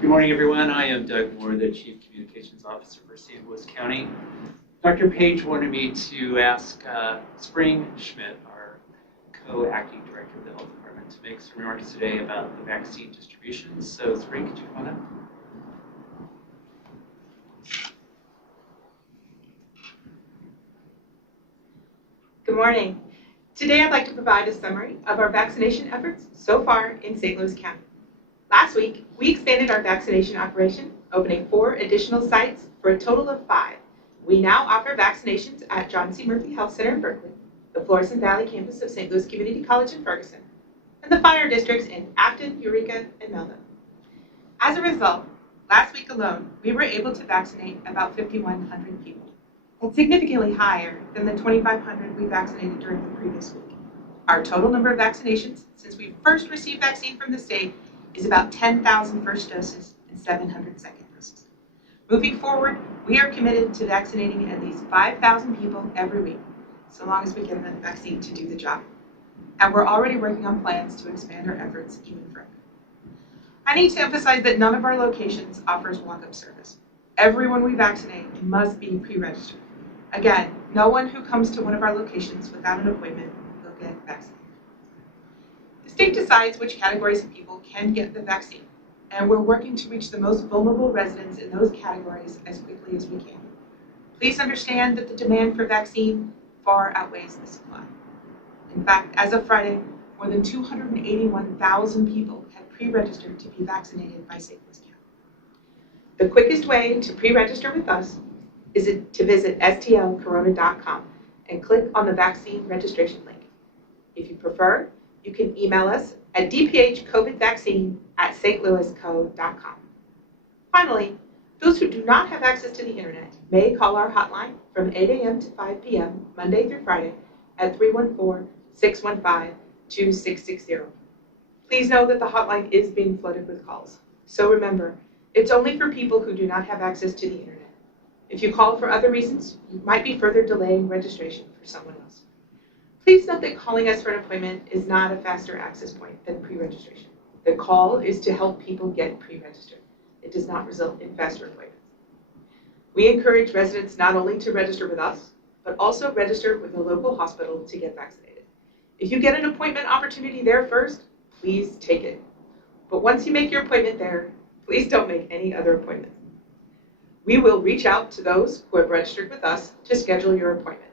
Good morning, everyone. I am Doug Moore, the Chief Communications Officer for St. Louis County. Dr. Page wanted me to ask Spring Schmidt, our co-acting director of the Health Department, to make some remarks today about the vaccine distribution. So, Spring, could you come on up? Good morning. Today I'd like to provide a summary of our vaccination efforts so far in St. Louis County. Last week, we expanded our vaccination operation, opening 4 additional sites for a total of 5. We now offer vaccinations at John C. Murphy Health Center in Berkeley, the Florissant Valley campus of St. Louis Community College in Ferguson, and the fire districts in Acton, Eureka, and Melville. As a result, last week alone, we were able to vaccinate about 5,100 people. That's significantly higher than the 2,500 we vaccinated during the previous week. Our total number of vaccinations since we first received vaccine from the state is about 10,000 first doses and 700 second doses. Moving forward, we are committed to vaccinating at least 5,000 people every week, so long as we get enough vaccine to do the job. And we're already working on plans to expand our efforts even further. I need to emphasize that none of our locations offers walk-up service. Everyone we vaccinate must be pre-registered. Again, no one who comes to one of our locations without an appointment will get vaccinated. The state decides which categories of people can get the vaccine, and we're working to reach the most vulnerable residents in those categories as quickly as we can. Please understand that the demand for vaccine far outweighs the supply. In fact, as of Friday, more than 281,000 people have pre-registered to be vaccinated by St. Louis County. The quickest way to pre-register with us is to visit stlcorona.com and click on the vaccine registration link. If you prefer, you can email us at dphcovidvaccine@stlouisco.com. Finally, those who do not have access to the internet may call our hotline from 8 a.m. to 5 p.m. Monday through Friday at 314-615-2660. Please know that the hotline is being flooded with calls. So remember, it's only for people who do not have access to the internet. If you call for other reasons, you might be further delaying registration for someone else. Please note that calling us for an appointment is not a faster access point than pre-registration. The call is to help people get pre-registered. It does not result in faster appointments. We encourage residents not only to register with us, but also register with a local hospital to get vaccinated. If you get an appointment opportunity there first, please take it. But once you make your appointment there, please don't make any other appointments. We will reach out to those who have registered with us to schedule your appointment.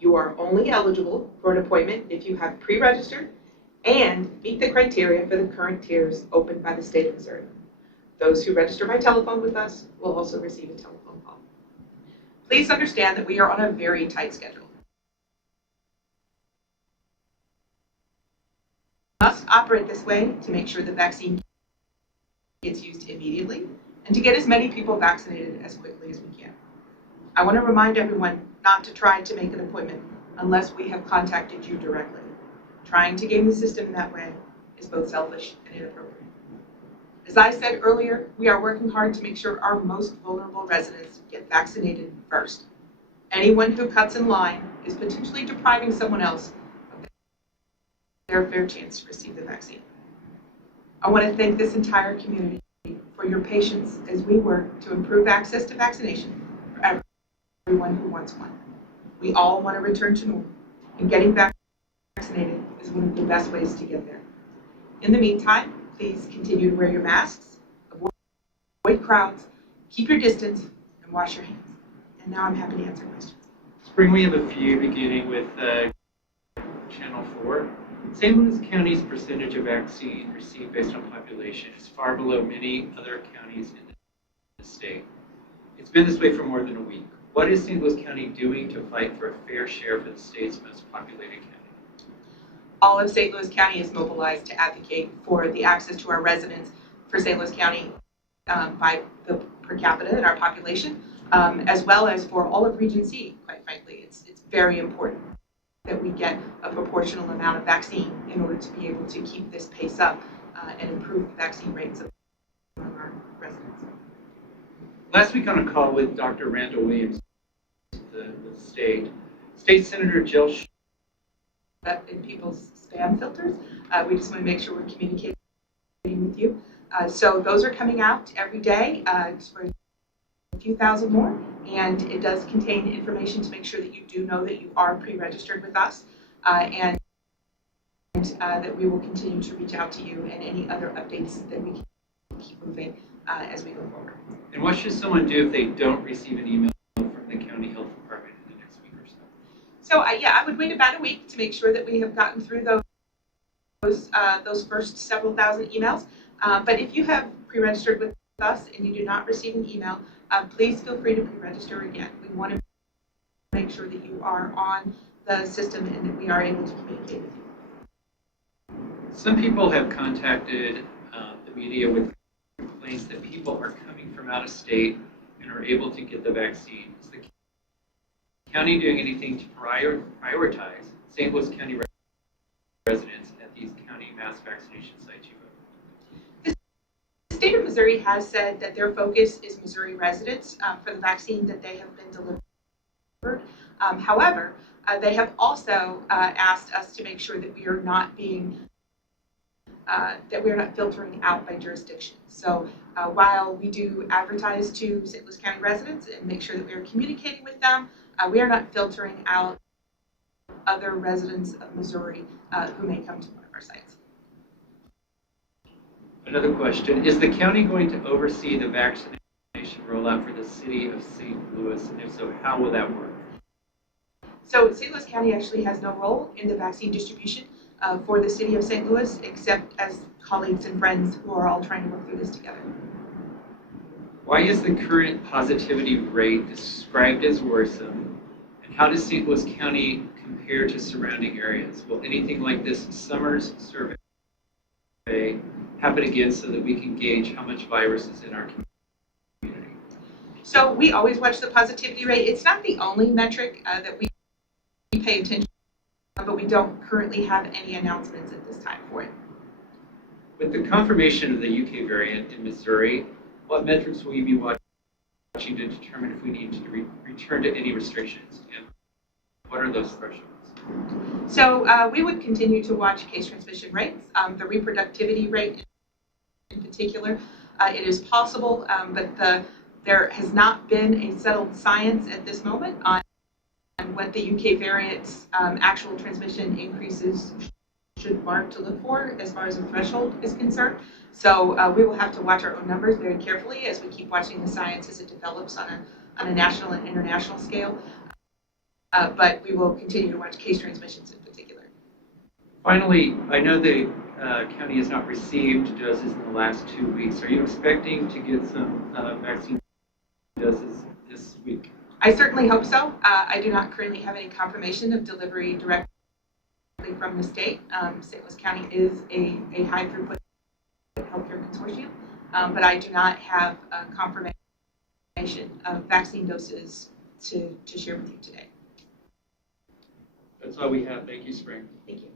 You are only eligible for an appointment if you have pre-registered and meet the criteria for the current tiers opened by the state of Missouri. Those who register by telephone with us will also receive a telephone call. Please understand that we are on a very tight schedule. We must operate this way to make sure the vaccine gets used immediately and to get as many people vaccinated as quickly as we can. I want to remind everyone not to try to make an appointment unless we have contacted you directly. Trying to game the system in that way is both selfish and inappropriate. As I said earlier, we are working hard to make sure our most vulnerable residents get vaccinated first. Anyone who cuts in line is potentially depriving someone else of their fair chance to receive the vaccine. I want to thank this entire community for your patience as we work to improve access to vaccination for everyone who wants one. We all want to return to normal, and getting vaccinated is one of the best ways to get there. In the meantime, please continue to wear your masks, avoid crowds, keep your distance, and wash your hands. And now I'm happy to answer questions. Spring, we have a few beginning with Channel 4. St. Louis County's percentage of vaccine received based on population is far below many other counties in the state. It's been this way for more than a week. What is St. Louis County doing to fight for a fair share for the state's most populated county? All of St. Louis County is mobilized to advocate for the access to our residents for St. Louis County by the per capita in our population, as well as for all of Region C, quite frankly. It's very important that we get a proportional amount of vaccine in order to be able to keep this pace up and improve the vaccine rates among our residents. Last week on a call with Dr. Randall Williams, the state Senator Jill in people's spam filters. We just want to make sure we're communicating with you. So those are coming out every day. It's for a few thousand more, and it does contain information to make sure that you do know that you are pre-registered with us, and that we will continue to reach out to you and any other updates that we can keep moving as we go forward. And what should someone do if they don't receive an email from the county health department in the next week or so? So yeah, I would wait about a week to make sure that we have gotten through those first several thousand emails. But if you have pre-registered with us and you do not receive an email, please feel free to pre-register again. We want to make sure that you are on the system and that we are able to communicate with you. Some people have contacted the media with complaints that people are coming from out of state and are able to get the vaccine. Is the county doing anything to prioritize St. Louis County residents at these county mass vaccination sites you vote? The state of Missouri has said that their focus is Missouri residents for the vaccine that they have been delivered. However, they have also asked us to make sure that we are not being filtering out by jurisdiction. So while we do advertise to St. Louis County residents and make sure that we are communicating with them, we are not filtering out other residents of Missouri who may come to one of our sites. Another question, is the county going to oversee the vaccination rollout for the city of St. Louis? And if so, how will that work? So St. Louis County actually has no role in the vaccine distribution for the city of St. Louis, except as colleagues and friends who are all trying to work through this together. Why is the current positivity rate described as worrisome? And how does St. Louis County compare to surrounding areas? Will anything like this summer's survey happen again so that we can gauge how much virus is in our community? So we always watch the positivity rate. It's not the only metric that we pay attention to, but we don't currently have any announcements at this time for it. With the confirmation of the UK variant in Missouri, what metrics will you be watching to determine if we need to return to any restrictions? And what are those thresholds? So we would continue to watch case transmission rates, the reproductivity rate in particular. It is possible, but there has not been a settled science at this moment on what the UK variant's actual transmission increases should mark to look for as far as a threshold is concerned. So we will have to watch our own numbers very carefully as we keep watching the science as it develops on a national and international scale. But we will continue to watch case transmissions in particular. Finally, I know the county has not received doses in the last 2 weeks. Are you expecting to get some vaccine doses this week? I certainly hope so. I do not currently have any confirmation of delivery directly from the state. St. Louis County is a high throughput healthcare consortium, but I do not have a confirmation of vaccine doses to share with you today. That's all we have. Thank you, Spring. Thank you.